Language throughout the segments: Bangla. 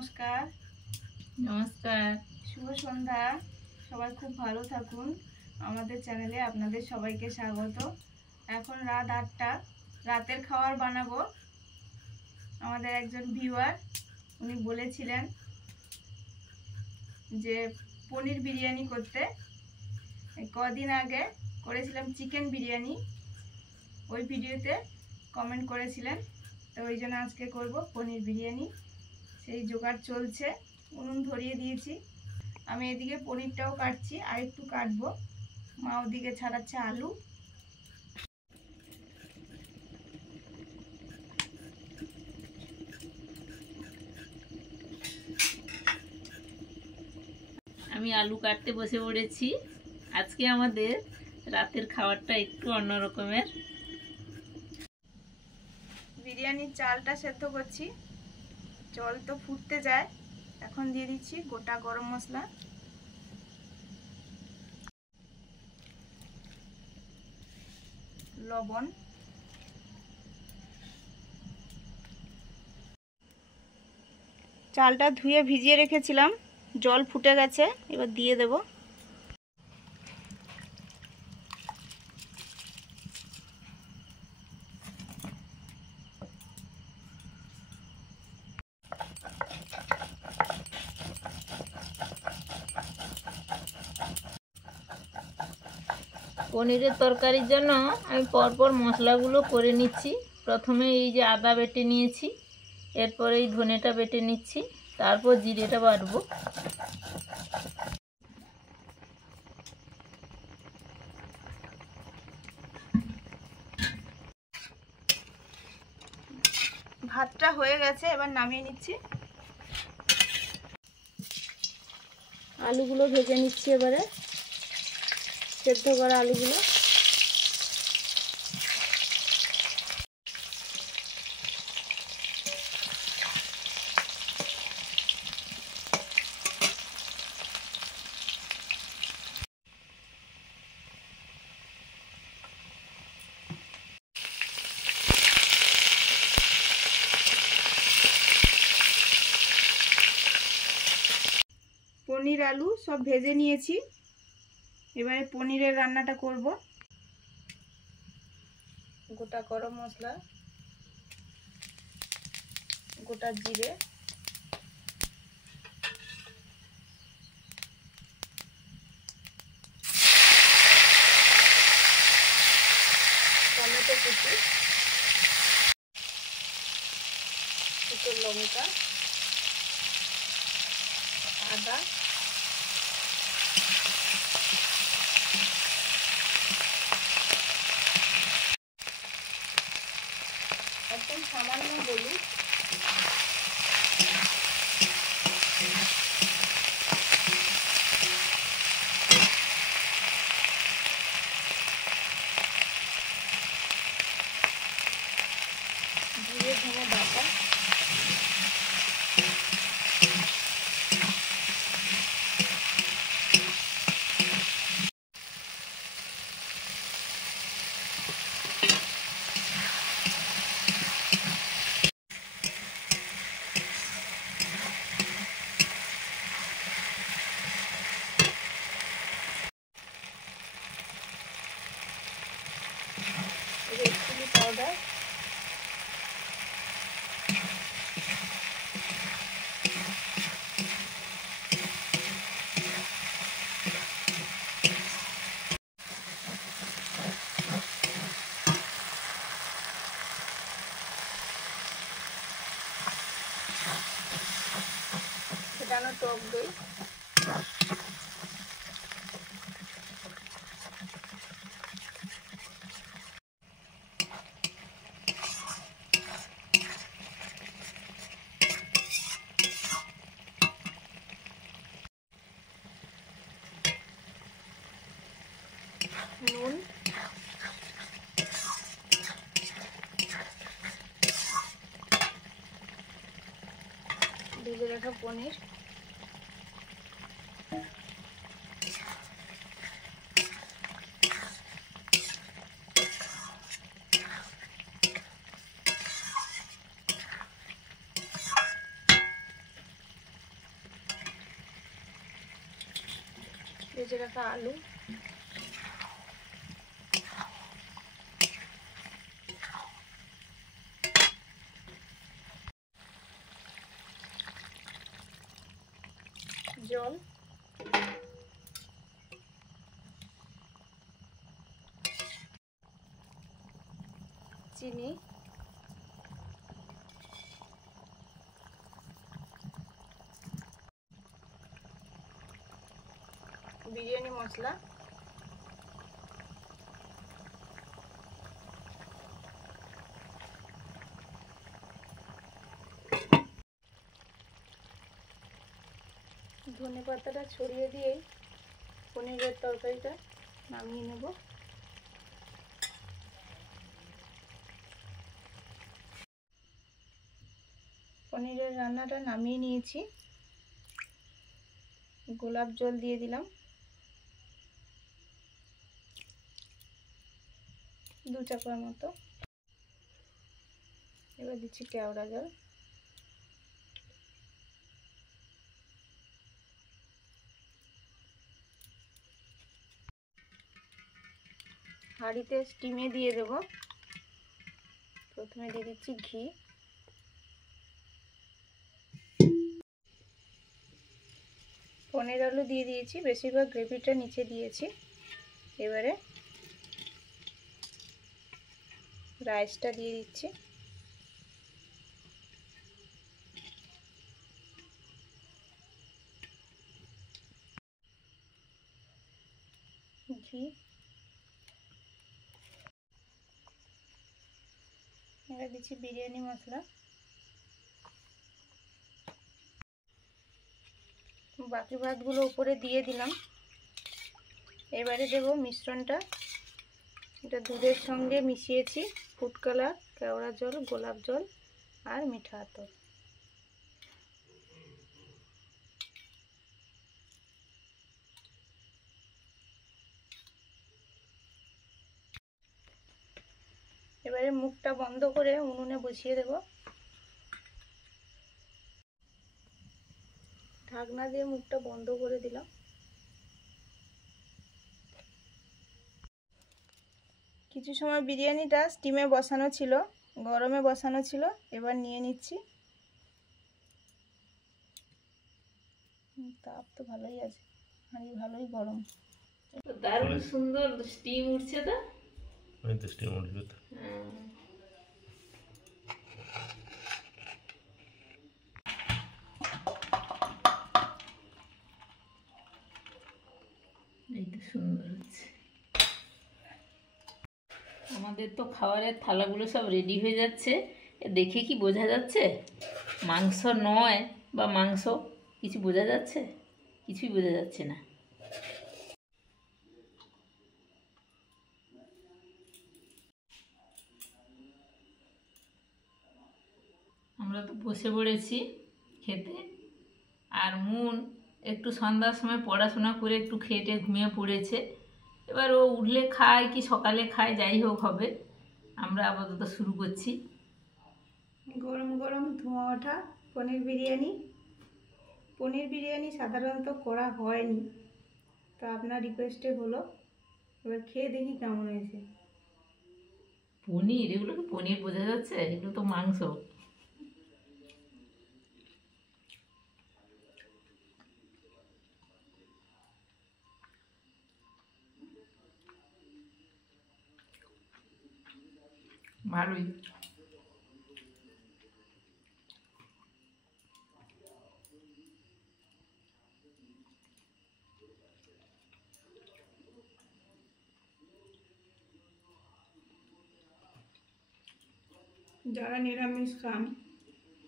নমস্কার। নমস্কার, শুভ সন্ধ্যা। সবাই খুব ভালো থাকুন। আমাদের চ্যানেলে আপনাদের সবাইকে স্বাগত। এখন রাত 8টা, রাতের খাবার বানাবো। আমাদের একজন ভিউয়ার উনি বলেছিলেন যে পনির বিরিয়ানি করতে। কদিন আগে করেছিলাম চিকেন বিরিয়ানি, ওই ভিডিওতে কমেন্ট করেছিলেন, তো ওই জন্য আজকে করব পনির বিরিয়ানি। সেই জোগাড় চলছে, উনুন ধরিয়ে দিয়েছি। আমি এদিকে পনিরটাও কাটছি, আর একটু কাটবো। মা ওদিকে ছাড়াচ্ছে আলু। আমি আলু কাটতে বসে পড়েছি। আজকে আমাদের রাতের খাবারটা একটু অন্য রকমের। বিরিয়ানির চালটা সেদ্ধ করছি, জল তো ফুটতে যায়। এখন দিয়ে দিচ্ছি গোটা গরম মশলা, লবণ, চালটা ধুয়ে ভিজিয়ে রেখেছিলাম, জল ফুটে গেছে, এবার দিয়ে দেব। পনিরের তরকারির জন্য আমি পরপর মশলাগুলো করে নিচ্ছি। প্রথমে এই যে আদা বেটে নিয়েছি, এরপরে এই ধনেটা বেটে নিচ্ছি, তারপর জিরেটা বাটবো। ভাতটা হয়ে গেছে, এবার নামিয়ে নিচ্ছি। আলুগুলো ভেজে নিচ্ছি এবারে, সেদ্ধ করা আলুগুলো। পনির আলু সব ভেজে নিয়েছি, এবারে পনিরের রান্নাটা করব। গোটা গরম মশলা, গোটা জিরে, টমেটো কুচি, শুকনো লঙ্কা, আদা, একদম সামান্য হলুদ, জিরে ধনে বাটা, রেড চিলি পাউডার, ফেটানো টক দই, নুন, ভেজে রাখা পনির, ভেজে রাখা আলু, জল, চিনি, বিরিয়ানি মশলা, ধনে পাতাটা ছড়িয়ে দিয়েই পনিরের তরকারিটা নামিয়ে নেব। পনিরের রান্নাটা নামিয়ে নিয়েছি, গোলাপ জল দিয়ে দিলাম 2 চামচ মতো। এবার দিচ্ছি কেওড়া জল, হাঁড়িতে স্টিমে দিয়ে দেব। প্রথমে দিয়ে দিচ্ছি ঘি, পনির আলু দিয়ে দিয়েছি, বেশিরভাগ গ্রেভিটা নিচে দিয়েছি। এবারে রাইসটা দিয়ে দিচ্ছি, ঘি, এবার দিচ্ছি বিরিয়ানি মশলা, বাকি ভাতগুলো উপরে দিয়ে দিলাম। এবারে দেব মিশ্রণটা, এটা দুধের সঙ্গে মিশিয়েছি, ফুড কালার, কেওড়া জল, গোলাপ জল আর মিঠা আতর। এবারে মুখটা বন্ধ করে উনুনে বসিয়ে দেব, ঢাকনা দিয়ে মুখটা বন্ধ করে দিলাম। কিছু সময় বিরিয়ানিটা স্টিমে বসানো ছিল, গরমে বসানো ছিল, এবার নিয়ে নিচ্ছি। তাপ তো ভালোই আছে, হাঁড়ি ভালোই গরম। দারুণ সুন্দর স্টিম উঠছে তো। ওই তো স্টিম উঠবে তো। এই তো সুন্দর হচ্ছে। আমাদের তো খাবারের থালাগুলো সব রেডি হয়ে যাচ্ছে। দেখে কি বোঝা যাচ্ছে মাংস নয় বা মাংস? কিছু বোঝা যাচ্ছে? কিছুই বোঝা যাচ্ছে না। আমরা তো বসে পড়েছি খেতে। আর মুন একটু সন্ধ্যার সময় পড়াশোনা করে একটু খেটে ঘুমিয়ে পড়েছে। এবার ও উঠলে খায় কি সকালে খায়, যাই হোক হবে। আমরা আপাতত শুরু করছি। গরম গরম ধোঁয়া ওঠা পনির বিরিয়ানি। পনির বিরিয়ানি সাধারণত করা হয়নি, তো আপনার রিকোয়েস্টে হলো। এবার খেয়ে দেখি কেমন হয়েছে। পনির, এগুলো কি পনির বোঝা যাচ্ছে? এগুলো তো মাংস। ভালোই। যারা নিরামিষ খান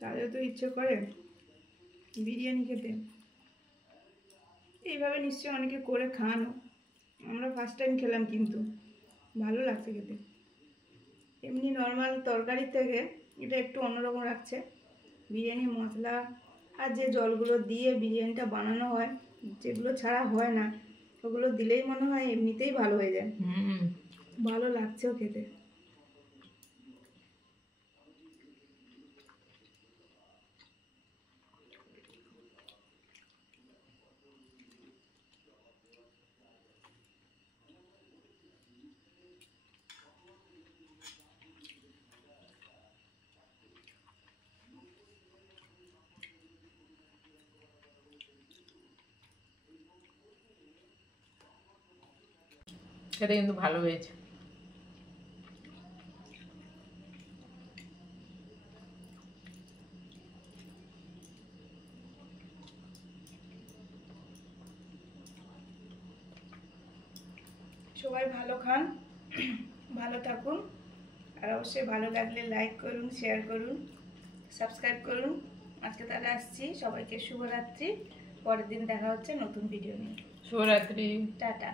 তাদের তো ইচ্ছে করে বিরিয়ানি খেতে। এইভাবে নিশ্চয়ই অনেকে করে খানও, আমরা ফার্স্ট টাইম খেলাম, কিন্তু ভালো লাগছে খেতে। এমনি নর্মাল তরকারির থেকে এটা একটু অন্যরকম লাগছে। বিরিয়ানির মশলা আর যে জলগুলো দিয়ে বিরিয়ানিটা বানানো হয়, যেগুলো ছাড়া হয় না, ওগুলো দিলেই মনে হয় এমনিতেই ভালো হয়ে যায়। ভালো লাগছেও খেতে। খেতে কিন্তু ভালো হয়েছে। সবাই ভালো খান, ভালো থাকুন, আর অবশ্যই ভালো লাগলে লাইক করুন, শেয়ার করুন, সাবস্ক্রাইব করুন। আজকে তাহলে আসছি, সবাইকে শুভরাত্রি। পরের দিন দেখা হচ্ছে নতুন ভিডিও নিয়ে। শুভরাত্রি। টাটা।